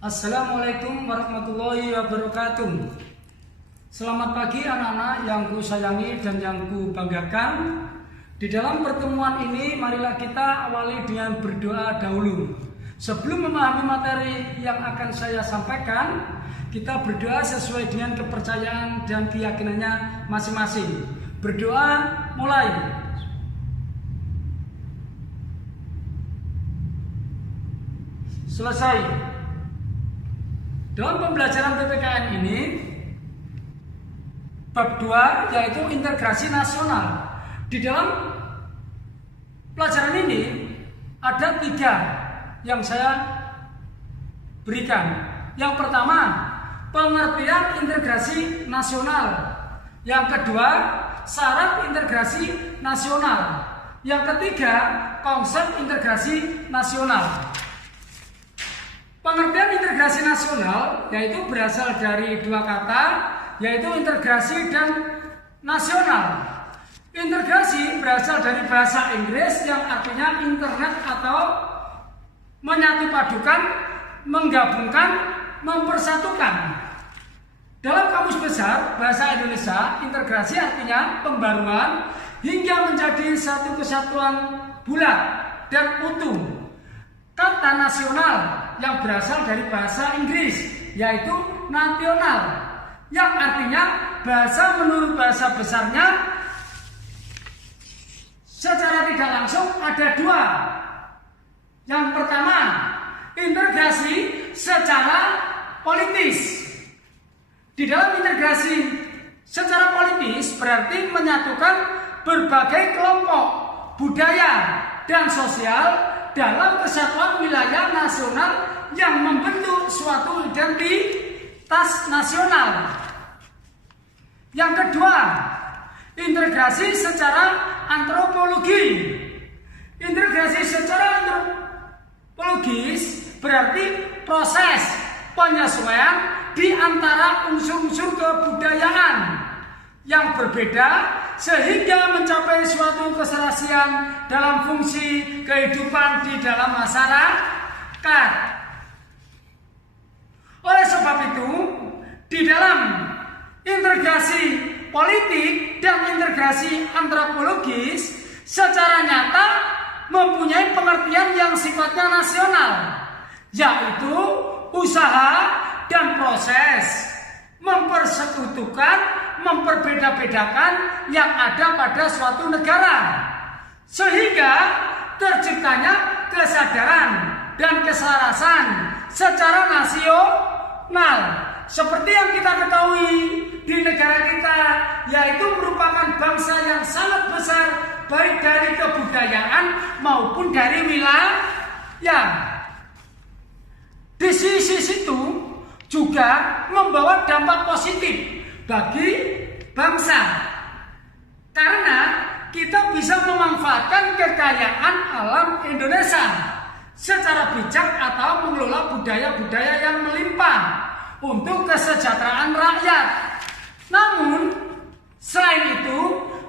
Assalamualaikum warahmatullahi wabarakatuh. Selamat pagi anak-anak yang ku sayangi dan yang ku banggakan. Di dalam pertemuan ini marilah kita awali dengan berdoa dahulu. Sebelum memahami materi yang akan saya sampaikan, kita berdoa sesuai dengan kepercayaan dan keyakinannya masing-masing. Berdoa mulai. Selesai. Dalam pembelajaran PPKN ini, bab 2 yaitu integrasi nasional. Di dalam pelajaran ini ada 3 yang saya berikan. Yang pertama, pengertian integrasi nasional. Yang kedua, syarat integrasi nasional. Yang ketiga, konsep integrasi nasional. Pengertian integrasi nasional yaitu berasal dari 2 kata, yaitu integrasi dan nasional. Integrasi berasal dari bahasa Inggris yang artinya internet atau menyatupadukan, menggabungkan, mempersatukan. Dalam kamus besar bahasa Indonesia, integrasi artinya pembaruan hingga menjadi satu kesatuan bulat dan utuh. Kata nasional yang berasal dari bahasa Inggris yaitu nasional, yang artinya bahasa menurut bahasa besarnya secara tidak langsung ada 2. Yang pertama, integrasi secara politis. Di dalam integrasi secara politis berarti menyatukan berbagai kelompok budaya dan sosial dalam kesatuan wilayah nasional yang membentuk suatu identitas nasional. Yang kedua, integrasi secara antropologi. Integrasi secara antropologis berarti proses penyesuaian di antara unsur-unsur kebudayaan yang berbeda sehingga mencapai suatu keserasian dalam fungsi kehidupan di dalam masyarakat. Oleh sebab itu, di dalam integrasi politik dan integrasi antropologis secara nyata mempunyai pengertian yang sifatnya nasional, yaitu usaha dan proses mempersekutukan, memperbeda-bedakan yang ada pada suatu negara, sehingga terciptanya kesadaran dan keselarasan secara nasional. Seperti yang kita ketahui di negara kita, yaitu merupakan bangsa yang sangat besar baik dari kebudayaan maupun dari wilayah. Di sisi situ juga membawa dampak positif bagi bangsa, karena kita bisa memanfaatkan kekayaan alam Indonesia secara bijak atau mengelola budaya-budaya yang melimpah untuk kesejahteraan rakyat. Namun selain itu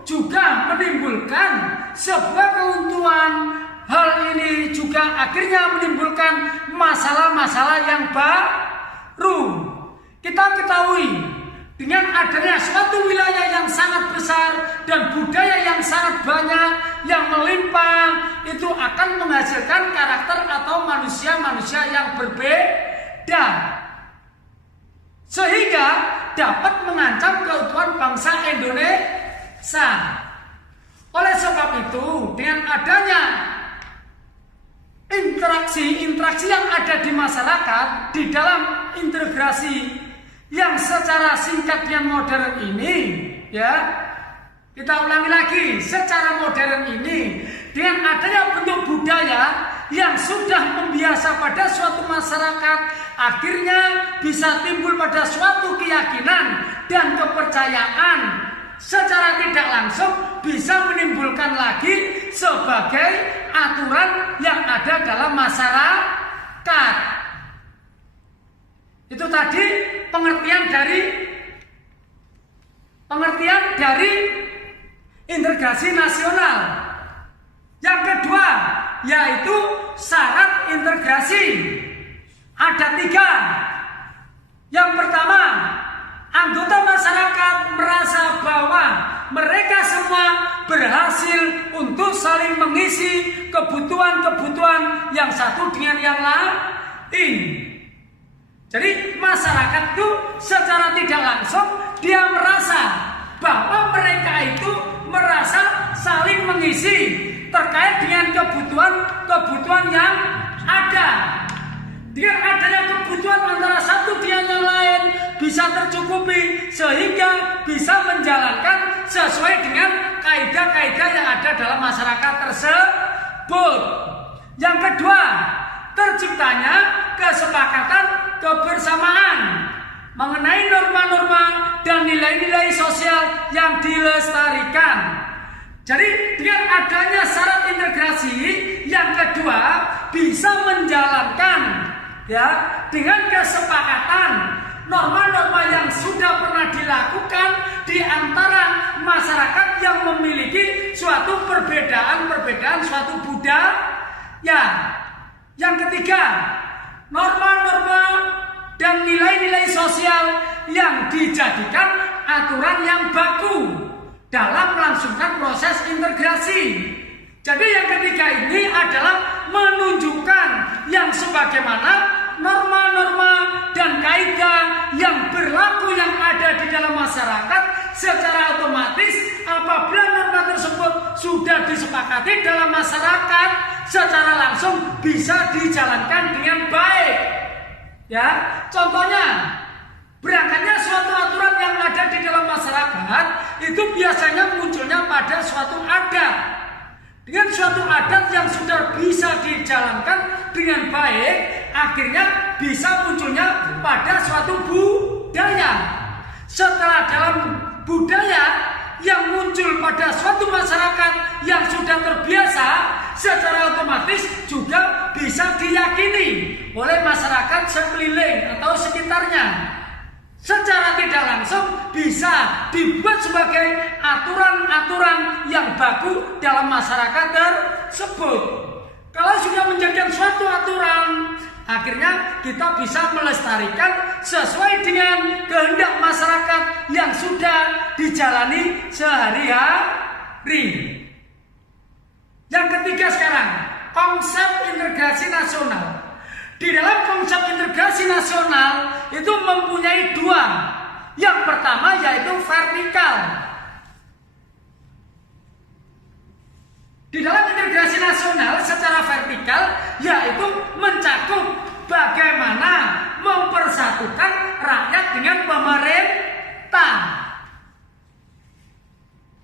juga menimbulkan sebuah keuntungan. Hal ini juga akhirnya menimbulkan masalah-masalah yang baru. Kita ketahui, dengan adanya suatu wilayah yang sangat besar dan budaya yang sangat banyak yang melimpah, itu akan menghasilkan karakter atau manusia-manusia yang berbeda, sehingga dapat mengancam keutuhan bangsa Indonesia. Oleh sebab itu, dengan adanya interaksi yang ada di masyarakat di dalam integrasi yang secara singkat dan modern ini, ya, kita ulangi lagi, secara modern ini, dengan adanya bentuk budaya yang sudah membiasa pada suatu masyarakat, akhirnya bisa timbul pada suatu keyakinan dan kepercayaan secara tidak langsung bisa menimbulkan lagi sebagai aturan yang ada dalam masyarakat. Itu tadi pengertian dari integrasi nasional. Yang kedua yaitu syarat integrasi. ada 3. Yang pertama, anggota masyarakat merasa bahwa mereka semua berhasil untuk saling mengisi kebutuhan-kebutuhan yang satu dengan yang lain. Jadi masyarakat itu secara tidak langsung dia merasa bahwa mereka itu merasa saling mengisi terkait dengan kebutuhan yang ada. Dengan adanya kebutuhan antara satu dengan yang lain bisa tercukupi sehingga bisa menjalankan sesuai dengan kaidah-kaidah yang ada dalam masyarakat tersebut. Yang kedua, terciptanya kesepakatan kebersamaan mengenai norma-norma dan nilai-nilai sosial yang dilestarikan. Jadi dengan adanya syarat integrasi yang kedua bisa menjalankan dengan kesepakatan norma-norma yang sudah pernah dilakukan di antara masyarakat yang memiliki suatu perbedaan suatu budaya. Yang ketiga, norma-norma dan nilai-nilai sosial yang dijadikan aturan yang baku dalam melangsungkan proses integrasi. Jadi yang ketiga ini adalah menunjukkan yang sebagaimana norma-norma dan kaidah yang berlaku yang ada di dalam masyarakat secara otomatis apabila norma tersebut sudah disepakati dalam masyarakat secara langsung bisa dijalankan dengan baik. Ya, contohnya berangkatnya suatu aturan yang ada di dalam masyarakat itu biasanya munculnya pada suatu adat. Dengan suatu adat yang sudah bisa dijalankan dengan baik, akhirnya bisa munculnya pada suatu budaya. Setelah dalam budaya yang muncul pada suatu masyarakat yang sudah terbiasa, secara otomatis juga bisa diyakini oleh masyarakat sekeliling atau sekitarnya. Secara tidak langsung bisa dibuat sebagai aturan-aturan yang baku dalam masyarakat tersebut. Kalau sudah menjadikan suatu aturan, akhirnya kita bisa melestarikan sesuai dengan kehendak masyarakat yang sudah dijalani sehari-hari. Yang ketiga sekarang, konsep integrasi nasional. Di dalam konsep integrasi nasional itu mempunyai 2. Yang pertama yaitu vertikal. Di dalam integrasi nasional secara vertikal yaitu mencakup bagaimana mempersatukan rakyat dengan pemerintah.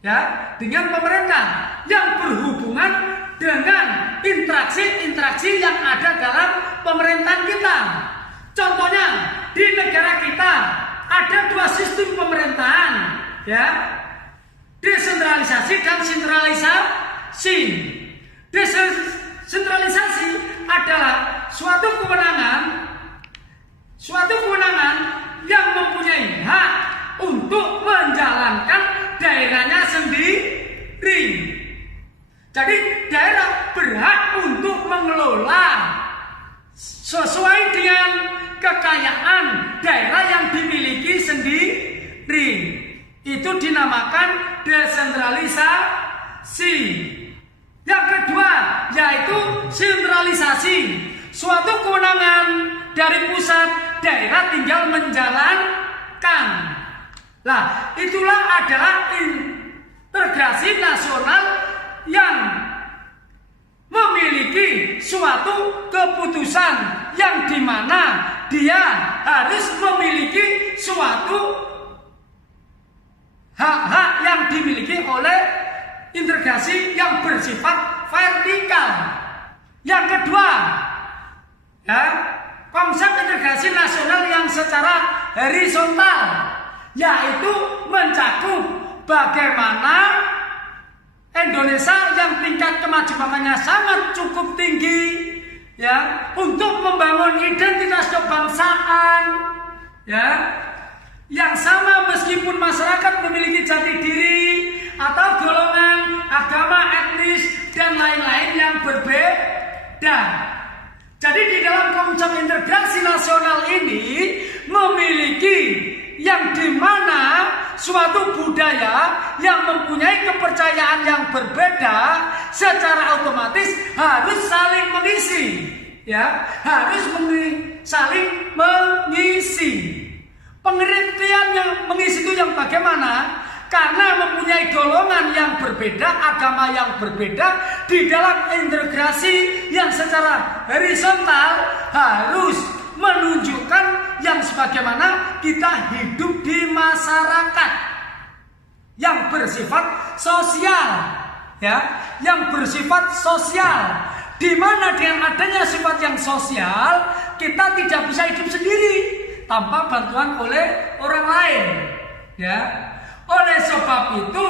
Ya, dengan pemerintah yang berhubungan dengan interaksi-interaksi yang ada dalam pemerintahan kita. Contohnya di negara kita ada 2 sistem pemerintahan, ya, desentralisasi dan sentralisasi. Desentralisasi adalah suatu kewenangan yang mempunyai hak untuk menjalankan daerahnya sendiri. Jadi daerah berhak untuk mengelola sesuai dengan kekayaan daerah yang dimiliki sendiri. Itu dinamakan desentralisasi. Yang kedua yaitu sentralisasi. Suatu kewenangan dari pusat, daerah tinggal menjalankan. Lah, itulah adalah integrasi nasional yang memiliki suatu keputusan yang dimana dia harus memiliki suatu hak-hak yang dimiliki oleh integrasi yang bersifat vertikal. Yang kedua, ya, konsep integrasi nasional yang secara horizontal, yaitu mencakup bagaimana Indonesia yang tingkat kemajuannya sangat cukup tinggi, ya, untuk membangun identitas kebangsaan, ya, yang sama meskipun masyarakat memiliki jati diri atau golongan, agama, etnis dan lain-lain yang berbeda. Jadi di dalam konsep integrasi nasional ini memiliki yang dimana suatu budaya yang mempunyai kepercayaan yang berbeda secara otomatis harus saling mengisi, ya, harus saling mengisi. Pengertiannya mengisi itu yang bagaimana? Karena mempunyai golongan yang berbeda, agama yang berbeda, di dalam integrasi yang secara horizontal harus menunjukkan yang sebagaimana kita hidup di masyarakat yang bersifat sosial, ya, yang bersifat sosial, di mana dengan adanya sifat yang sosial kita tidak bisa hidup sendiri tanpa bantuan oleh orang lain, ya. Oleh sebab itu,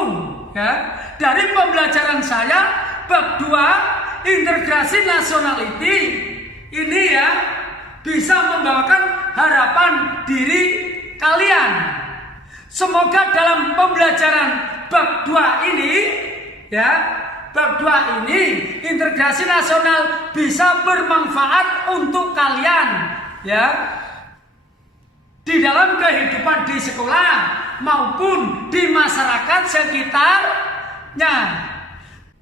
ya, dari pembelajaran saya bab 2 integrasi nationality ini, ya, bisa membawakan harapan diri kalian. Semoga dalam pembelajaran bab 2 ini, ya, bab 2 ini integrasi nasional bisa bermanfaat untuk kalian, ya, di dalam kehidupan di sekolah maupun di masyarakat sekitarnya.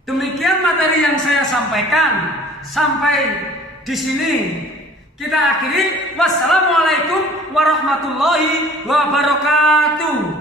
Demikian materi yang saya sampaikan. Sampai di sini kita akhiri. Wassalamualaikum warahmatullahi wabarakatuh.